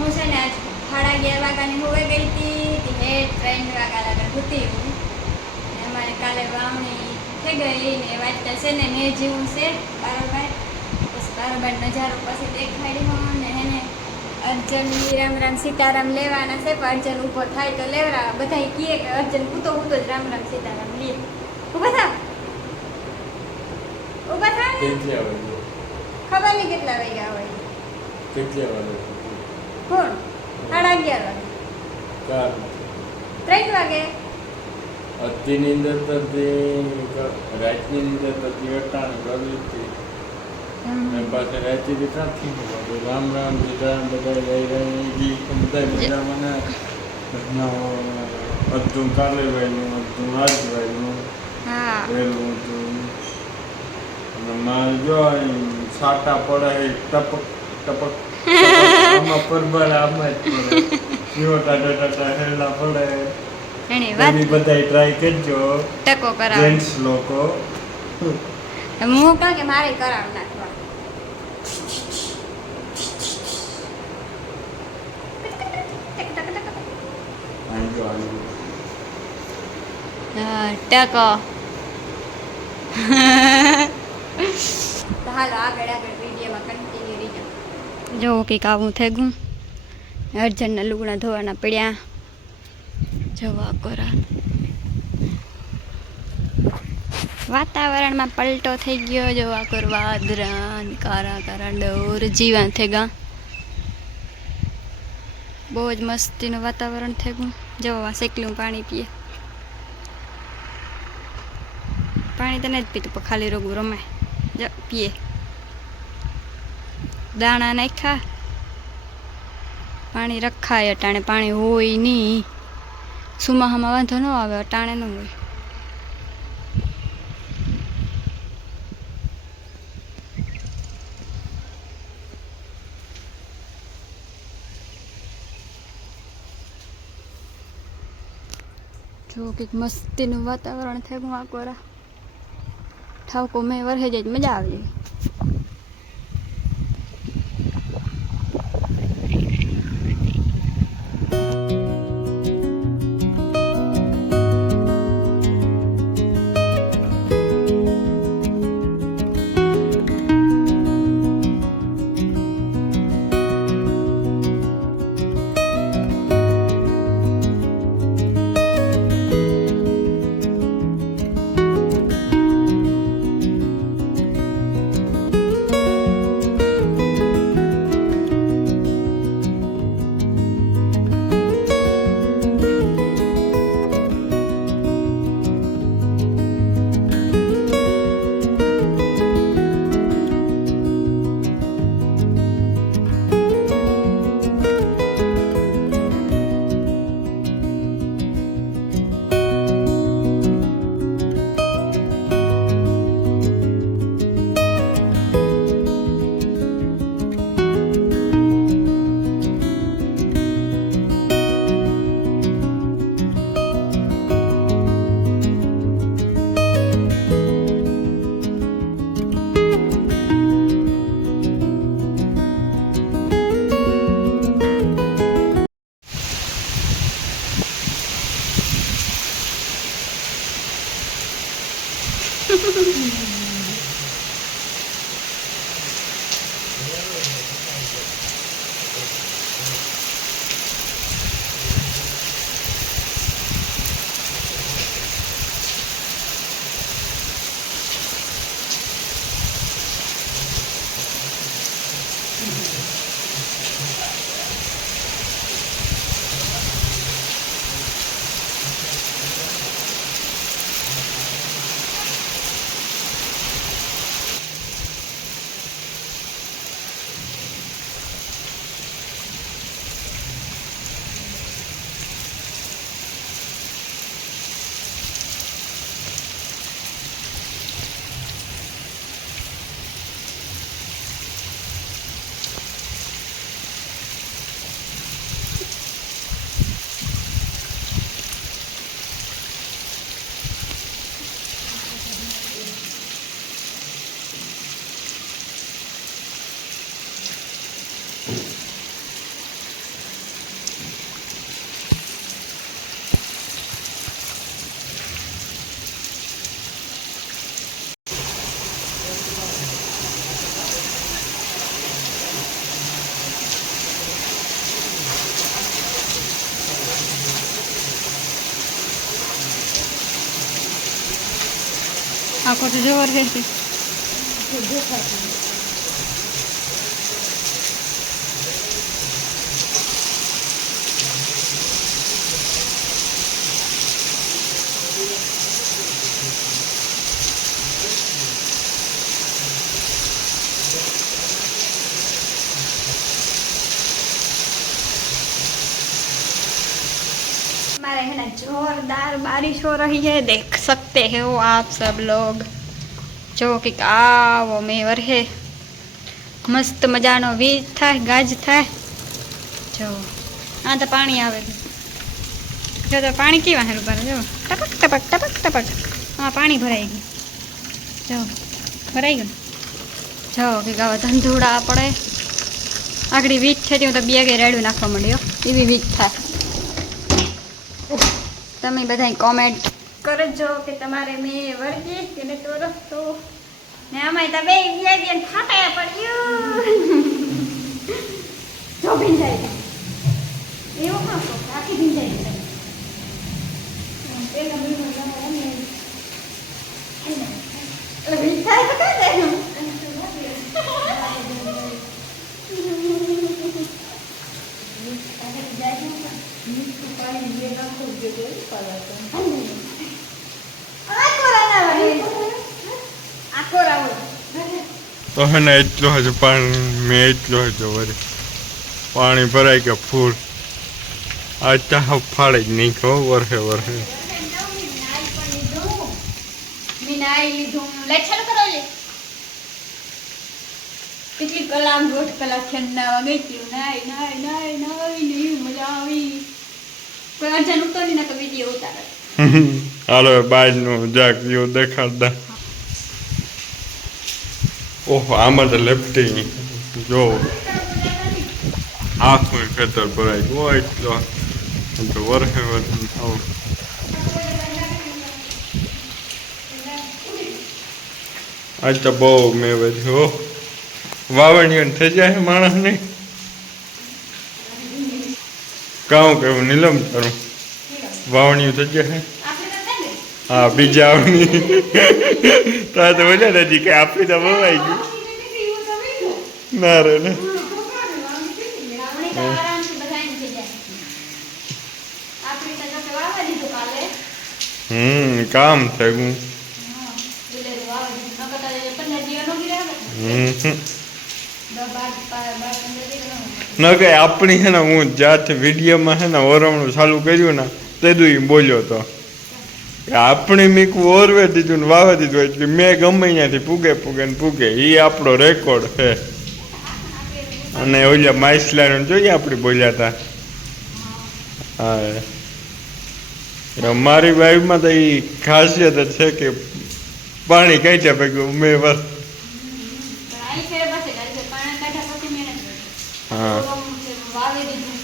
હું છે ને આજ 11:30 વાગ્યાની હોવે ગઈ હતી હે 3 વાગ્યા લગન હતી હું અમારે કાલે વાવણી થઈ ગઈ ને વાંચતા છે ને મેં જેવું છે બારોબાર પછી બારોબાર નજારો પછી દેખાડી હું ને એને અર્જન રામ રામ સીતારામ લેવાના છે પણ અર્જન ઊભો થાય તો લેવરા બધા કહે કે અર્જન પૂતો જ રામ રામ સીતારામ લે ઊભા થાવ ખબર નહીં કેટલા વાગ્યા હોય કોણ 11:30 વાગે 3 વાગે અત્યારની અંદર તો રાતની અંદર તો અટાણ કરવી હતી અને પાછળ રાતથી ત્યાંથી રામ રામ સીતારામ બધા ગઈ બધા મજામાં અડધું કાલે વાયનું અડધું આજ વાયનું વહેલું હતું અને મારે જો છાટા પડે ટપક ટપક આમાં પરબર આમાં જ પડે કેવો ટાટા ટાટા હેલા પડે એની વાત બધા ટ્રાય કરજો ટકો કરાવ જેન્ટ્સ લોકો હું કહું કે મારે કરાવ નાખવા ટકો તો હાલો આગળ વિડીયોમાં કન્ટિન્યુ રહીજો જો કંઈક આવું થઈ ગયું અર્જનના લુગડા ધોવાના પડ્યા જવા કરા વાતાવરણમાં પલટો થઈ ગયો જોવા કર વાદરા કારા કારા ડોર જીવાન થઈ ગયા બહુ જ મસ્તીનું વાતાવરણ થઈ ગયું જવા શેકલું પાણી પીએ પાણી તો નથી જ પીતું પણ ખાલી રોગું રમાય પીએ દાણા નાખ્યા પાણી રખાય અટાણે પાણી હોય નહીં સુમાહામાં વાંધો ન આવે અટાણે ન હોય જો કંઈક મસ્તીનું વાતાવરણ થાય હું આકોરા ઠાવકો મેં વરસે જાય મજા આવી આખો તો જોર છે हमारे है ना जोरदार बारिश हो रही है, देख सकते हो आप सब लोग। जो कि वो मेवर है मस्त मजानो वीज था गाज था जो आ तो पानी आवे जो तो पानी केवा है ऊपर जो टपक टपक टपक टपक हाँ पानी भराई गई जो भराई गયું જો કે ગાવા ધંધોડા પડે આગળ વીજ છે હું તો બે રેડું નાખવા માંડ્યો એવી વીજ થાય તમે બધા કોમેન્ટ કરજો કે તમારે મેં વળગી કે ને તો રસ્તો ને અમે તો બે બે ફાટાયા પડ્યું જો ભીંજાઈ એવું કામ તો આખી ભીંજાઈ પેલા મહિનો એટલે ભીંજાય તો કઈ જાય તો હે ને એટલો હજુ પાણી મેં એટલો હજુ વરે પાણી ભરાઈ ગયા ફૂલ આ ચાહ ફાળે જ નહીં કહો વરહે વરહે કેટલી કલાક 1.5 કલાક નાવા ગઈ હતી નાઈ નાઈ નાઈ નાઈ ને મજા આવી કોઈ અર્જન ઉતરી ના તો વિડિયો ઉતારે હાલો બાજ નું જાક વ્યૂ દેખાડતા ઓહો આમાં તો લેફ્ટી જો આખું ખેતર ભરાઈ ગયું એટલો તો વરહે વરહે આવું આજ તો બહુ મેં બધું વાવણીઓ થઈ જાય માણસને કાઉ કેવું નીલમ તારું વાવણીઓ થઈ જાય હા બીજા વાવણી તો તો બોલ્યા નથી કે આપી તો બહુ આવી ગયું ના રે ને કામ થયું ન કે આપણી હે ને હું જ્યાંથી વિડીયોમાં હે ને ઓરમણું ચાલુ કર્યું ને તે દું બોલ્યો તો આપણી મીકું ઓરવે દીધું ને વાવે દીધું એટલે મેં ગમે ત્યાંથી પૂગે પૂગે ને પૂગે એ આપણો રેકોર્ડ છે અને ઓલા માઇસલાનું જોઈએ આપણે બોલ્યા હતા હા મારી વાઈફમાં તો એ ખાસિયત જ છે કે પાણી કાઢ્યા ભેગું મેં બસ હા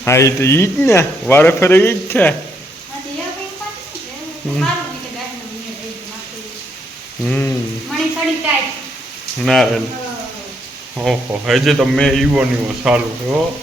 હા એ તો ઈ જ ને વારે ફરે ઈ જ છે ના રે ઓહો હજી તો મેં ઈવો ને સારું હો